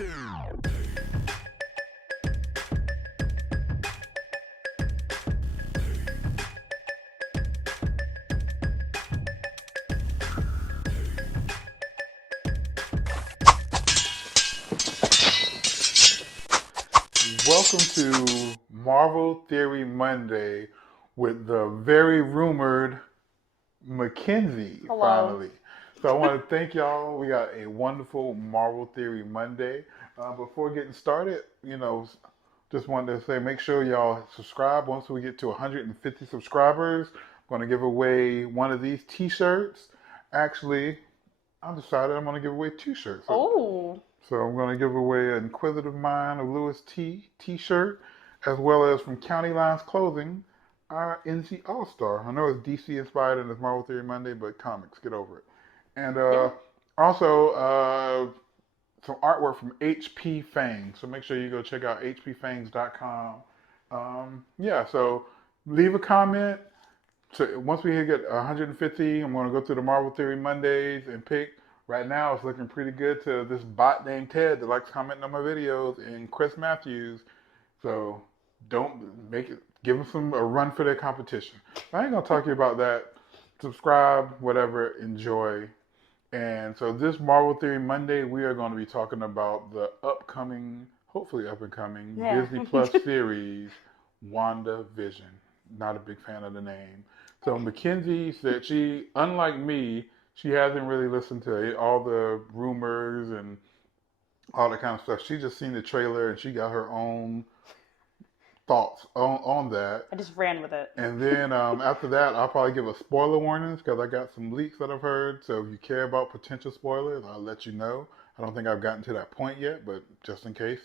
Welcome to Marvel Theory Monday with the very rumored Mackenzie Hello. finally. So I want to thank y'all. We got a wonderful Marvel Theory Monday. Before getting started, just wanted to say make sure y'all subscribe. Once we get to 150 subscribers, I'm going to give away one of these t-shirts. Actually, I decided I'm going to give away two shirts. Oh, So I'm going to give away an Inquisitive Mind of Louis Tee t-shirt, as well as from County Lines Clothing, our NC All-Star. I know it's DC inspired and it's Marvel Theory Monday, but comics, get over it. And yeah. also some artwork from HP Fangs. So make sure you go check out hpfangs.com. So leave a comment. So once we get 150, I'm going to go through the Marvel Theory Mondays and pick. Right now, it's looking pretty good to this bot named Ted that likes commenting on my videos and Chris Matthews. So don't make it. Give them a run for their competition. I ain't gonna talk to you about that. Subscribe, whatever, enjoy. And so this Marvel Theory Monday, we are going to be talking about the upcoming, hopefully up and coming Yeah. Disney Plus series, Wanda Vision. Not a big fan of the name. So Mackenzie said she, unlike me, she hasn't really listened to all the rumors and all that kind of stuff. She just seen the trailer and she got her own thoughts on that. I just ran with it. And then after that, I'll probably give a spoiler warnings because I got some leaks that I've heard. So if you care about potential spoilers, I'll let you know. I don't think I've gotten to that point yet, but just in case,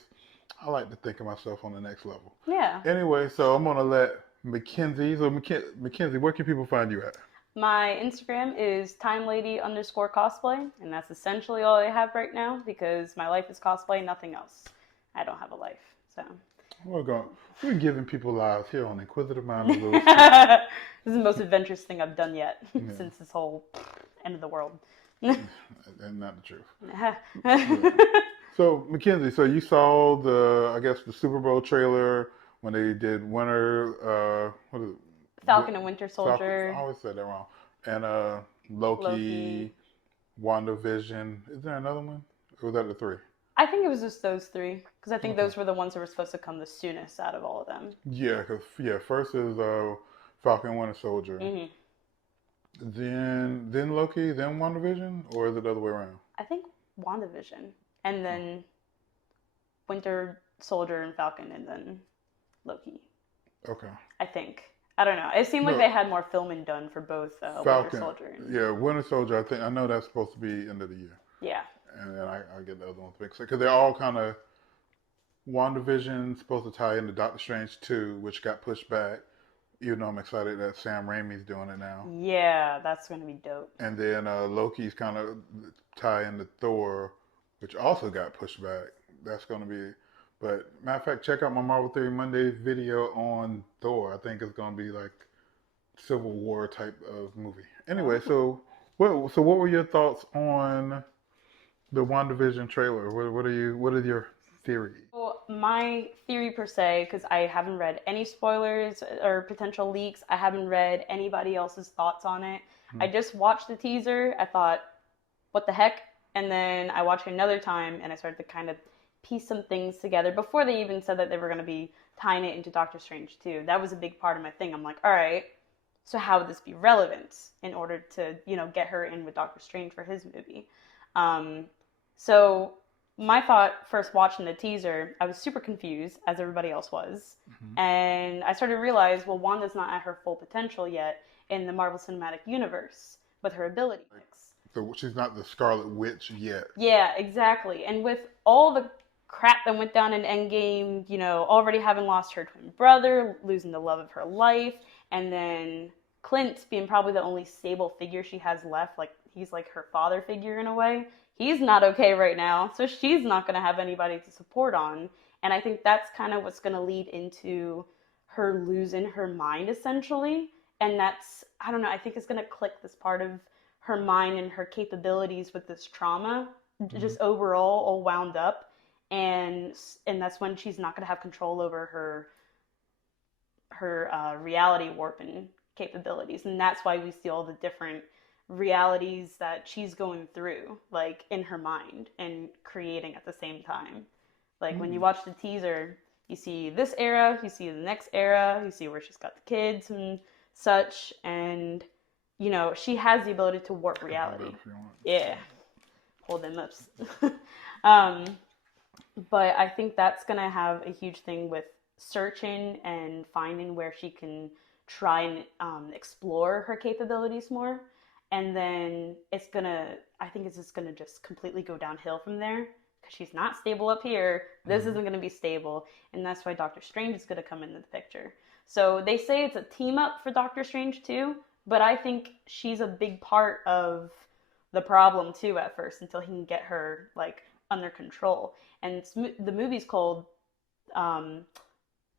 I like to think of myself on the next level. Yeah. Anyway, so I'm going to let Mackenzie. So Mackenzie, where can people find you at? My Instagram is timelady_cosplay, and that's essentially all I have right now because my life is cosplay, nothing else. I don't have a life, so. We're giving people lives here on Inquisitive Mind of Louis. This is the most adventurous thing I've done yet since this whole end of the world. And not the truth. So Mackenzie, so you saw the Super Bowl trailer when they did Winter, what is it? Falcon and Winter Soldier. Falcon, I always said that wrong. And Loki, Wanda Vision. Is there another one? Or was that the three? I think it was just those three because I think those were the ones that were supposed to come the soonest out of all of them. Yeah, because first is Falcon and Winter Soldier. Mm-hmm. Then Loki, then Wanda Vision, or is it the other way around? I think WandaVision, and then Winter Soldier and Falcon, and then Loki. Okay. I think. I don't know. It seemed like they had more filming done for both Winter Soldier. Winter Soldier. I know that's supposed to be end of the year. Yeah. And then I get the other ones mixed because they're all kind of WandaVision supposed to tie into Doctor Strange 2, which got pushed back. Even though I'm excited that Sam Raimi's doing it now. Yeah, that's going to be dope. And then Loki's kind of tie into Thor, which also got pushed back. That's going to be... But matter of fact, check out my Marvel Theory Monday video on Thor. I think it's going to be like Civil War type of movie. Anyway, so what were your thoughts on the WandaVision trailer? What are your theories? Well, my theory per se, because I haven't read any spoilers or potential leaks, I haven't read anybody else's thoughts on it. I just watched the teaser. I thought, what the heck? And then I watched it another time and I started to kind of piece some things together before they even said that they were going to be tying it into Doctor Strange 2. That was a big part of my thing. I'm like, all right, so how would this be relevant in order to, get her in with Doctor Strange for his movie? So my thought first watching the teaser, I was super confused, as everybody else was. Mm-hmm. And I started to realize, well, Wanda's not at her full potential yet in the Marvel Cinematic Universe with her abilities. So she's not the Scarlet Witch yet. Yeah, exactly. And with all the crap that went down in Endgame, already having lost her twin brother, losing the love of her life, and then Clint being probably the only stable figure she has left, like he's like her father figure in a way. He's not okay right now, so she's not going to have anybody to support on. And I think that's kind of what's going to lead into her losing her mind, essentially. And that's, I don't know, I think it's going to click this part of her mind and her capabilities with this trauma, just overall all wound up. and that's when she's not going to have control over her reality warping capabilities, and that's why we see all the different realities that she's going through, like in her mind and creating at the same time. Like when you watch the teaser, you see this era, you see the next era, you see where she's got the kids and such, and she has the ability to warp reality. Yeah, hold them up. But I think that's gonna have a huge thing with searching and finding where she can try and explore her capabilities more, and then I think it's just gonna just completely go downhill from there because she's not stable up here. This isn't gonna be stable, and that's why Doctor Strange is gonna come into the picture. So they say it's a team up for Doctor Strange too, but I think she's a big part of the problem too at first until he can get her like under control. And the movie's called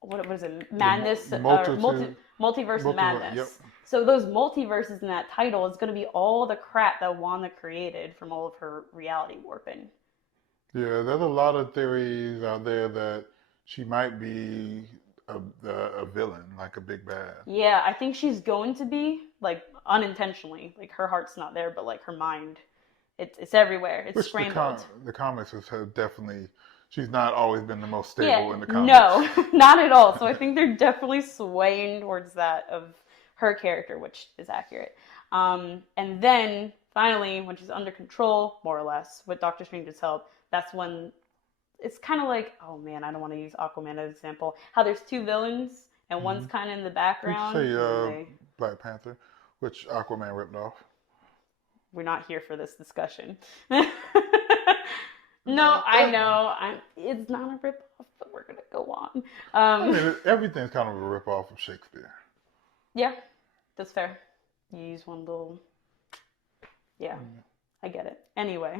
what was it? Madness, multiverse of Madness. Yep. So those multiverses in that title is going to be all the crap that Wanda created from all of her reality warping. Yeah, there's a lot of theories out there that she might be a villain, like a big bad. Yeah, I think she's going to be, like, unintentionally. Like, her heart's not there, but, like, her mind, it's everywhere. It's Which scrambled. The comics have definitely, she's not always been the most stable in the comics. No, not at all. So I think they're definitely swaying towards that of her character, which is accurate. And then, finally, when she's under control, more or less, with Doctor Strange's help, that's when it's kind of like, oh man, I don't want to use Aquaman as an example. How there's two villains and one's kind of in the background. You say Black Panther, which Aquaman ripped off. We're not here for this discussion. No, I know. It's not a ripoff, but we're gonna go on. I mean, everything's kind of a ripoff of Shakespeare. Yeah, that's fair. You use one little. Yeah. I get it. Anyway,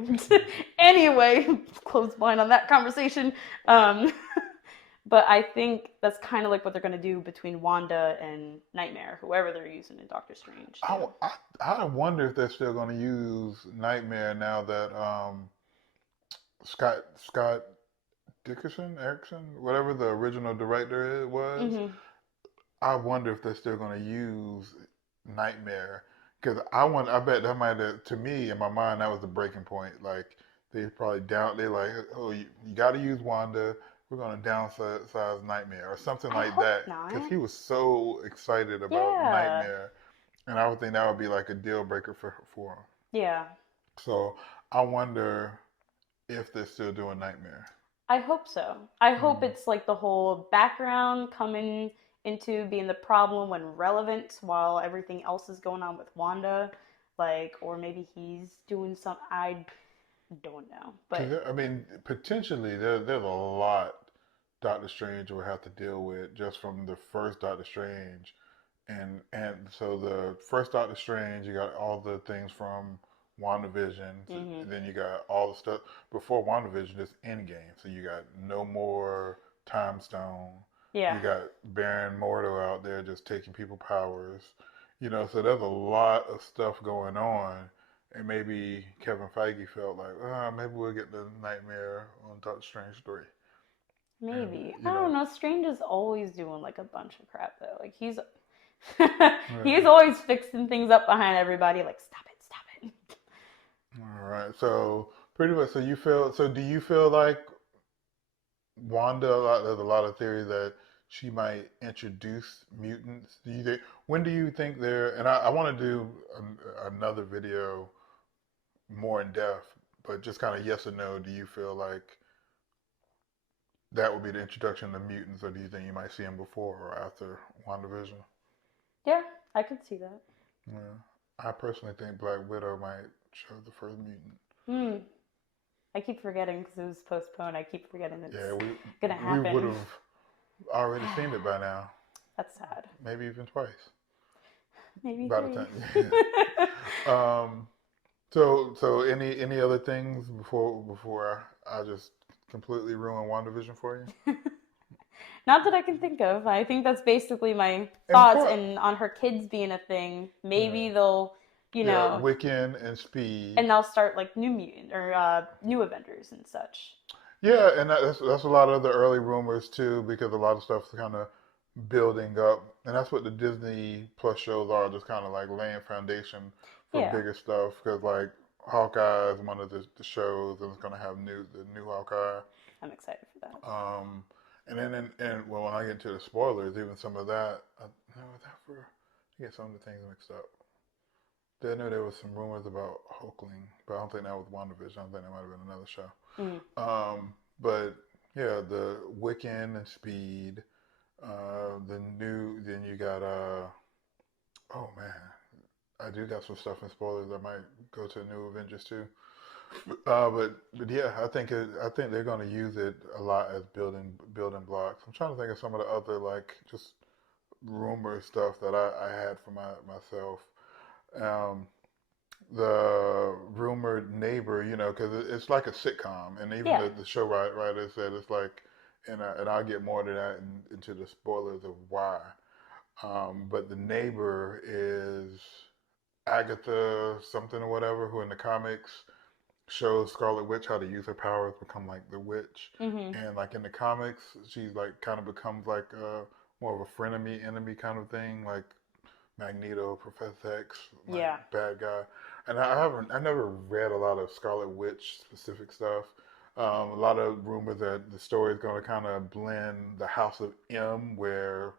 close blind on that conversation. But I think that's kind of like what they're going to do between Wanda and Nightmare, whoever they're using in Doctor Strange. I wonder if they're still going to use Nightmare now that Scott Erickson, whatever the original director was. Mm-hmm. I wonder if they're still going to use Nightmare. Because I bet that might have, to me, in my mind, that was the breaking point. Like, they're like, oh, you got to use Wanda. We're going to downsize Nightmare or something like that. Because he was so excited about Nightmare. And I would think that would be like a deal breaker for him. Yeah. So I wonder if they're still doing Nightmare. I hope so. I hope it's like the whole background coming into being the problem when relevant while everything else is going on with Wanda, like, or maybe he's doing some, I don't know, but I mean, potentially there's a lot Doctor Strange will have to deal with just from the first Doctor Strange, and so the first Doctor Strange, you got all the things from Wanda Vision, and then you got all the stuff before Wanda Vision, just Endgame, so you got No More Time Stone. Yeah. You got Baron Mordo out there just taking people powers. So there's a lot of stuff going on. And maybe Kevin Feige felt like, maybe we'll get the Nightmare on Doctor Strange 3. Maybe. I don't know. Strange is always doing like a bunch of crap though. Like he's he's always fixing things up behind everybody. Like, stop it. All right. So pretty much, do you feel like Wanda, there's a lot of theory that she might introduce mutants. When do you think and I want to do another video more in depth, but just kind of yes or no, do you feel like that would be the introduction of mutants, or do you think you might see them before or after WandaVision? Yeah, I could see that. Yeah. I personally think Black Widow might show the first mutant. I keep forgetting because it was postponed. I keep forgetting it's going to happen. We would have already seen it by now. That's sad. Maybe even twice. Maybe by three. The time. So any other things before I just completely ruin WandaVision for you? Not that I can think of. I think that's basically my thoughts. And on her kids being a thing, maybe they'll, Wiccan and Speed, and they'll start like new mutant or new Avengers and such. Yeah, and that's a lot of the early rumors too, because a lot of stuff's kind of building up, and that's what the Disney Plus shows are, just kind of like laying foundation for Yeah, bigger stuff. Because like Hawkeye is one of the shows, and it's gonna have the new Hawkeye. I'm excited for that. Um, and then and well, when I get into the spoilers, even some of that, no, was that for? I get some of the things mixed up. I know there was some rumors about Hulkling, but I don't think that was WandaVision. I think that might have been another show. Mm. But yeah, the Wiccan and Speed. The new, then you got oh man, I do got some stuff in spoilers that might go to New Avengers too. But yeah, I think they're gonna use it a lot as building blocks. I'm trying to think of some of the other like just rumor stuff that I had for myself. Um, the rumored neighbor, you know, because it's like a sitcom, and even Yeah. the show writer said it's like, and I'll get more to that into the spoilers of why. But the neighbor is Agatha something or whatever, who in the comics shows Scarlet Witch how to use her powers, become like the witch, Mhm. and like in the comics, she's like kind of becomes like more of a frenemy enemy kind of thing, like Magneto, Professor X, like Yeah. bad guy. And I never read a lot of Scarlet Witch specific stuff. A lot of rumors that the story is going to kind of blend the House of M, where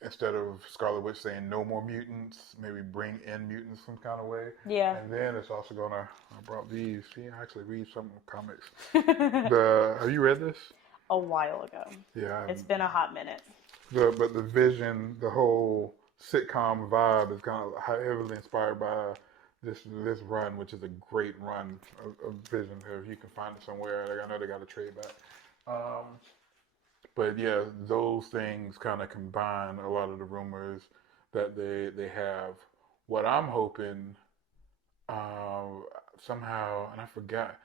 instead of Scarlet Witch saying no more mutants, maybe bring in mutants some kind of way. Yeah. And then it's also going to, I brought these. See, I actually read some comics. Have you read this? A while ago. Yeah, It's been a hot minute. but the vision, the whole sitcom vibe is kind of heavily inspired by this run, which is a great run of Vision. If you can find it somewhere, like, I know they got a trade back. Um, but yeah, those things kind of combine a lot of the rumors that they have. What I'm hoping uh, somehow, and I forgot.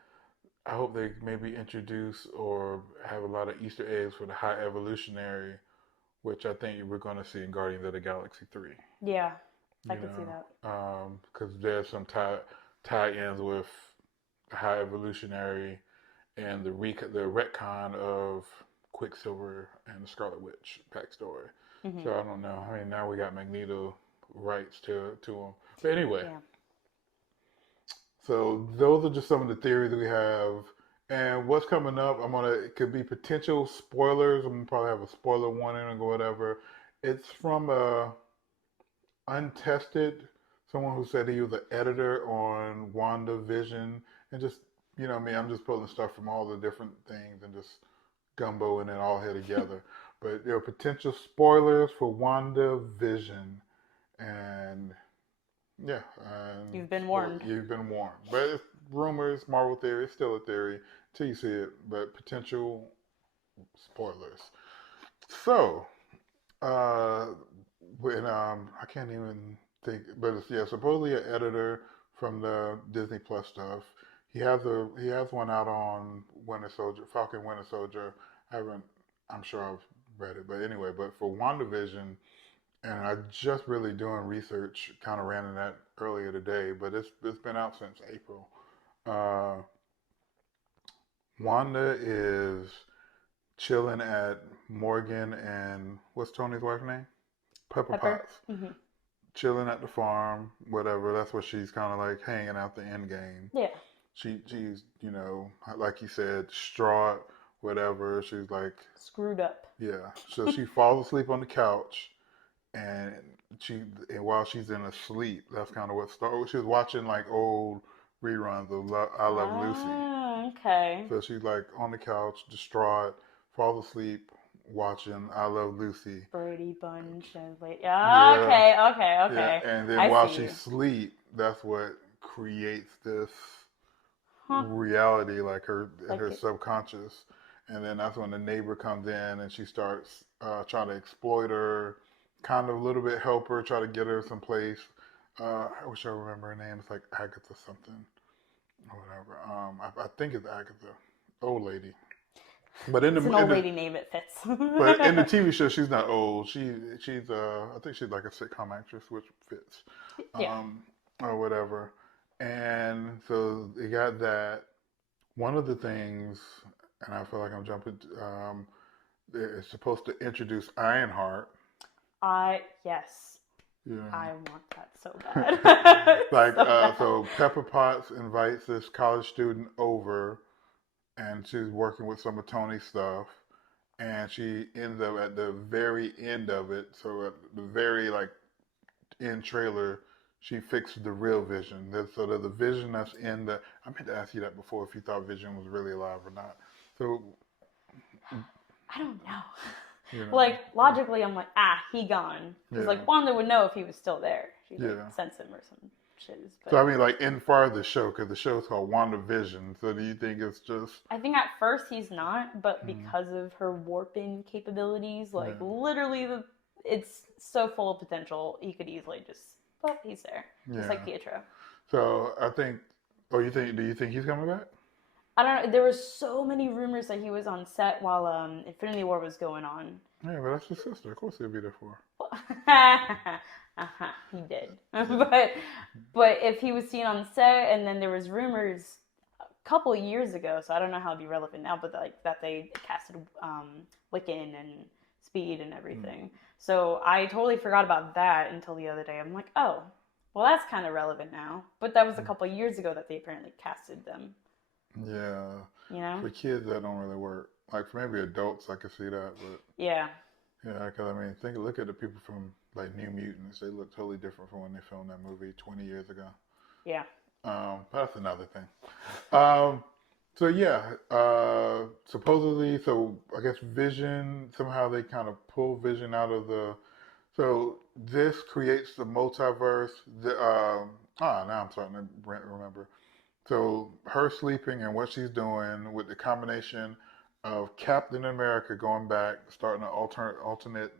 I hope they maybe introduce or have a lot of Easter eggs for the High Evolutionary, which I think we're going to see in Guardians of the Galaxy 3. Yeah, I You could see that. know, because there's some tie-ins with the High Evolutionary and the retcon of Quicksilver and the Scarlet Witch backstory. Mhm. So I don't know. I mean, now we got Magneto rights to him. But anyway, Yeah. so those are just some of the theories we have. And what's coming up, it could be potential spoilers. I'm gonna probably have a spoiler warning or whatever. It's from a untested, someone who said he was an editor on Wanda Vision, and just me, I'm just pulling stuff from all the different things and just gumboing it all here together. But there are potential spoilers for Wanda Vision, and yeah, and You've been warned. you've been warned. But it's rumors, Marvel theory, it's still a theory till you see it. But potential spoilers. So, uh, when I can't even think, but it's yeah, supposedly an editor from the Disney Plus stuff. He has one out on Winter Soldier, Falcon Winter Soldier. I haven't, I'm sure I've read it, but anyway, but for WandaVision, and I just really doing research, kind of ran in that earlier today, but it's been out since April. Uh, Wanda is chilling at Morgan and what's Tony's wife's name? Pepper Pepper. Potts. Mhm. Chilling at the farm, whatever. That's what she's kind of like hanging out the end game. Yeah. She's like you said, distraught, whatever. She's like, Screwed up. yeah. So she falls asleep on the couch, and and while she's in a sleep, that's kind of what started. She was watching like old reruns of I Love Lucy. Ah, okay. So she's like on the couch, distraught, falls asleep, watching I Love Lucy. Brady Bunch and like, Yeah, okay, okay, yeah. okay. And then I while see she you. sleep, that's what creates this Huh. reality, like in Like her it. subconscious. And then that's when the neighbor comes in and she starts trying to exploit her, kind of a little bit help her, try to get her someplace. I wish I remember her name. It's like Agatha something or whatever. I think it's Agatha, old lady. But It's an old lady name. It fits. but in the TV show, she's not old. She's I think she's like a sitcom actress, which fits, Yeah. um, or whatever. And so they got that. One of the things, and I feel like I'm jumping. It's supposed to introduce Ironheart. Yes, Yeah. I want that so bad. Like, So bad. so Pepper Potts invites this college student over, and she's working with some of Tony's stuff, and she ends up at the very end of it. So at the very like end trailer, she fixes the real Vision. So there's a Vision that's in the. I meant to ask you that before if you thought Vision was really alive or not. So I don't know. you know, Like logically, I'm like, he gone. Because yeah, like Wanda would know if he was still there. She'd like yeah. sense him or some shiz. So I But mean, like in far the show, because the show's called Wanda Vision. So do you think it's just? I think at first he's not, but Mm, because of her warping capabilities, like yeah, literally, it's so full of potential. He could easily just, oh, he's there, just like yeah. Pietro. So I think. Oh, you think? Do you think he's coming back? I don't know. There was so many rumors that he was on set while Infinity War was going on. Yeah, but that's his sister. Of course he'll be there for He did, her. but if he was seen on set, and then there was rumors a couple years ago, so I don't know how it'd be relevant now, but like that they casted Wiccan and Speed and everything. So I totally forgot about that until the other day. I'm like, oh, well, that's kind of relevant now. But that was a couple years ago that they apparently casted them. Yeah, You know? for kids that don't really work. Like for maybe adults, I could see that, but Yeah. yeah, because I mean, look at the people from like New Mutants. They look totally different from when they filmed that movie 20 years ago. Yeah. That's another thing. Um, so yeah, supposedly, so I guess Vision somehow they kind of pull Vision out of the. So this creates the multiverse. Now I'm starting to remember. So her sleeping and what she's doing with the combination of Captain America going back, starting an alternate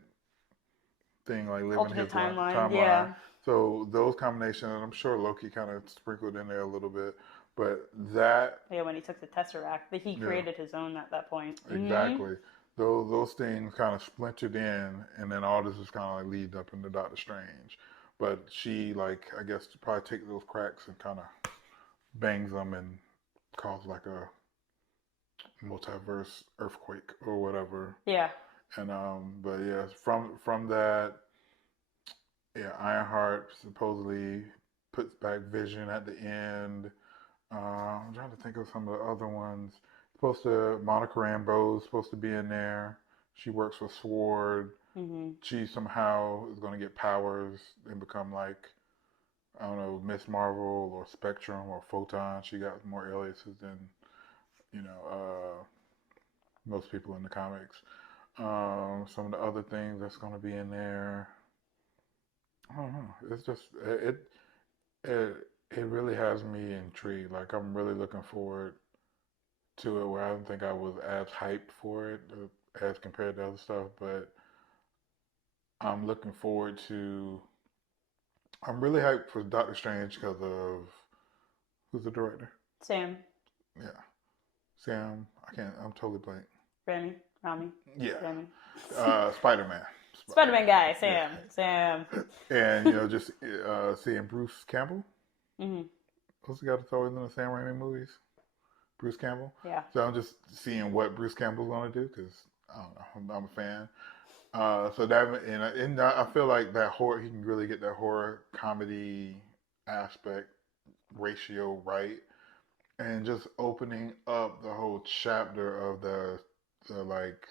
thing, like living Alternate his timeline. timeline. Yeah. So those combinations, and I'm sure Loki kind of sprinkled in there a little bit, but that, Yeah, when he took the Tesseract, but he yeah, created his own at that point. Mm-hmm. exactly. Those things kind of splintered in, and then all this is kind of like leads up into Doctor Strange. But she, like, I guess, probably take those cracks and kind of bangs them and cause like a multiverse earthquake or whatever. Yeah. And but yeah, from that, yeah, Ironheart supposedly puts back Vision at the end. I'm trying to think of some of the other ones. Monica Rambeau is supposed to be in there. She works for Sword. Mm-hmm. She somehow is going to get powers and become like, I don't know, Miss Marvel or Spectrum or Photon. She got more aliases than, you know, most people in the comics. Some of the other things that's going to be in there, I don't know. It's just it it really has me intrigued. Like I'm really looking forward to it. Where I don't think I was as hyped for it as compared to other stuff, but I'm looking forward to. I'm really hyped for Doctor Strange because of who's the director? Sam. Yeah, Sam. I can't. I'm totally blank. Rami. Yeah, Rami. Spider Man. Spider-Man guy, Yeah, Sam. Sam. and just seeing Bruce Campbell. Mm-hmm. Who's the guy that's always in the Sam Raimi movies? Bruce Campbell. Yeah. So I'm just seeing what Bruce Campbell's gonna do because I don't know. I'm a fan. So that and I feel like that horror he can really get that horror comedy aspect ratio right, and just opening up the whole chapter of the like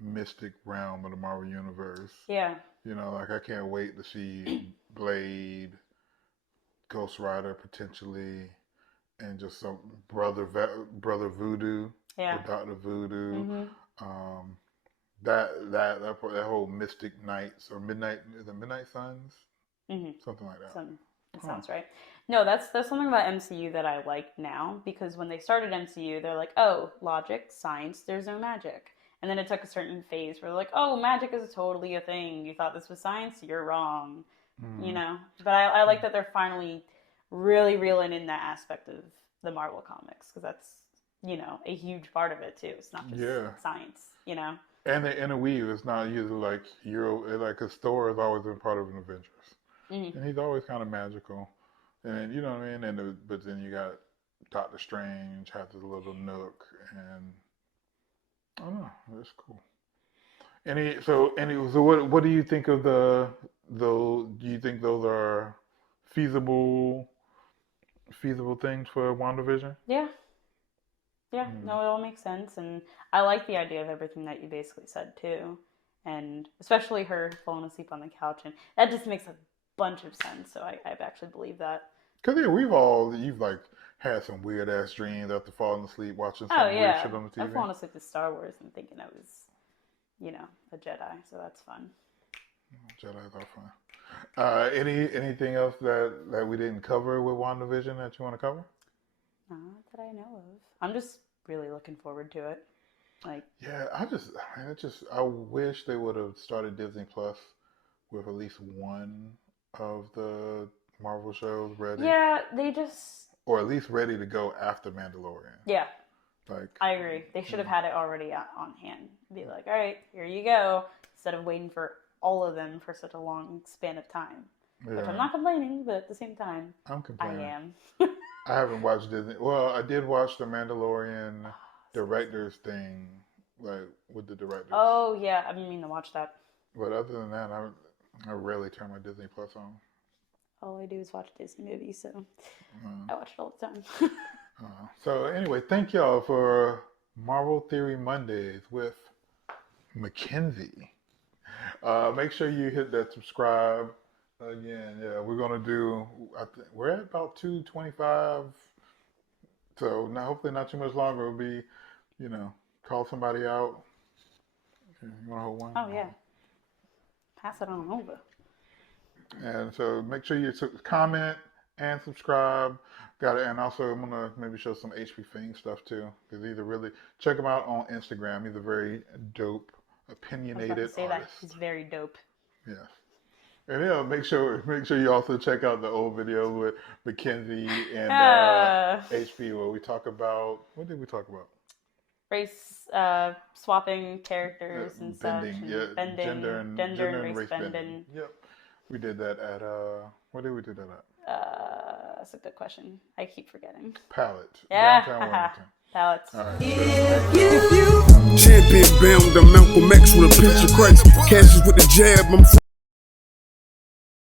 mystic realm of the Marvel universe. Yeah. Like I can't wait to see Blade, Ghost Rider potentially, and just some brother Voodoo Yeah. or Doctor Voodoo. Mm-hmm. Um, that whole Mystic Knights or Midnight Suns, Mm-hmm. something like that. It sounds right. No, that's something about MCU that I like now because when they started MCU, they're like, oh, logic, science, there's no magic. And then it took a certain phase where they're like, oh, magic is totally a thing. You thought this was science? You're wrong. Mm. But I like that they're finally really reeling in that aspect of the Marvel comics because that's, a huge part of it too. It's not just science. And the interweave is not usually like because Thor has always been part of an Avengers, Mm-hmm. and he's always kind of magical, and you know what I mean. But then you got Doctor Strange has his little nook, and Oh no, that's cool. So what do you think of those? Do you think those are feasible feasible things for WandaVision? Yeah, yeah, Mm. no, it all makes sense, and I like the idea of everything that you basically said too, and especially her falling asleep on the couch, and that just makes a bunch of sense. So I actually believe that. Cause yeah, you've like had some weird ass dreams after falling asleep watching Oh some weird yeah, shit on the I've TV. fallen asleep to Star Wars and thinking I was, a Jedi, so that's fun. Jedi's are fun. Anything else that we didn't cover with WandaVision that you want to cover? Not that I know of. I'm just really looking forward to it. Like, Yeah, I wish they would have started Disney Plus with at least one of the Marvel shows ready, yeah, they just, or at least ready to go after Mandalorian. yeah, Like, I agree. They should have mm, had it already on hand. Be like, all right, here you go, instead of waiting for all of them for such a long span of time. Which I'm yeah, not complaining, but at the same time, I'm I complaining. am. I haven't watched Disney. Well, I did watch the Mandalorian directors thing, like with the directors. Oh yeah, I've been meaning to watch that. But other than that, I rarely turn my Disney Plus on. All I do is watch Disney movies, so Uh, I watch it all the time. so anyway, thank y'all for Marvel Theory Mondays with Mackenzie. Make sure you hit that subscribe. Again, yeah, we're gonna do. We're at about 225, so now hopefully not too much longer. It'll be, call somebody out. You want to hold one? Oh yeah, pass it on over. And so make sure you comment and subscribe. Got it. And also, I'm gonna maybe show some HP Fang stuff too. Because either really check him out on Instagram. He's a very dope, I was about to opinionated say artist. that he's very dope. Yes. And yeah, make sure you also check out the old video with Mackenzie and HP where we talk about what did we talk about? Race swapping characters and Bending, such, yeah, and bending, gender and race bending. bending. Yep, we did that at where did we do that at? That's a good question. I keep forgetting. Palette, Yeah, downtown Wilmington. palettes. All right. Champion bound, the Malcolm X with a picture Christ. Cashes with the jab, I'm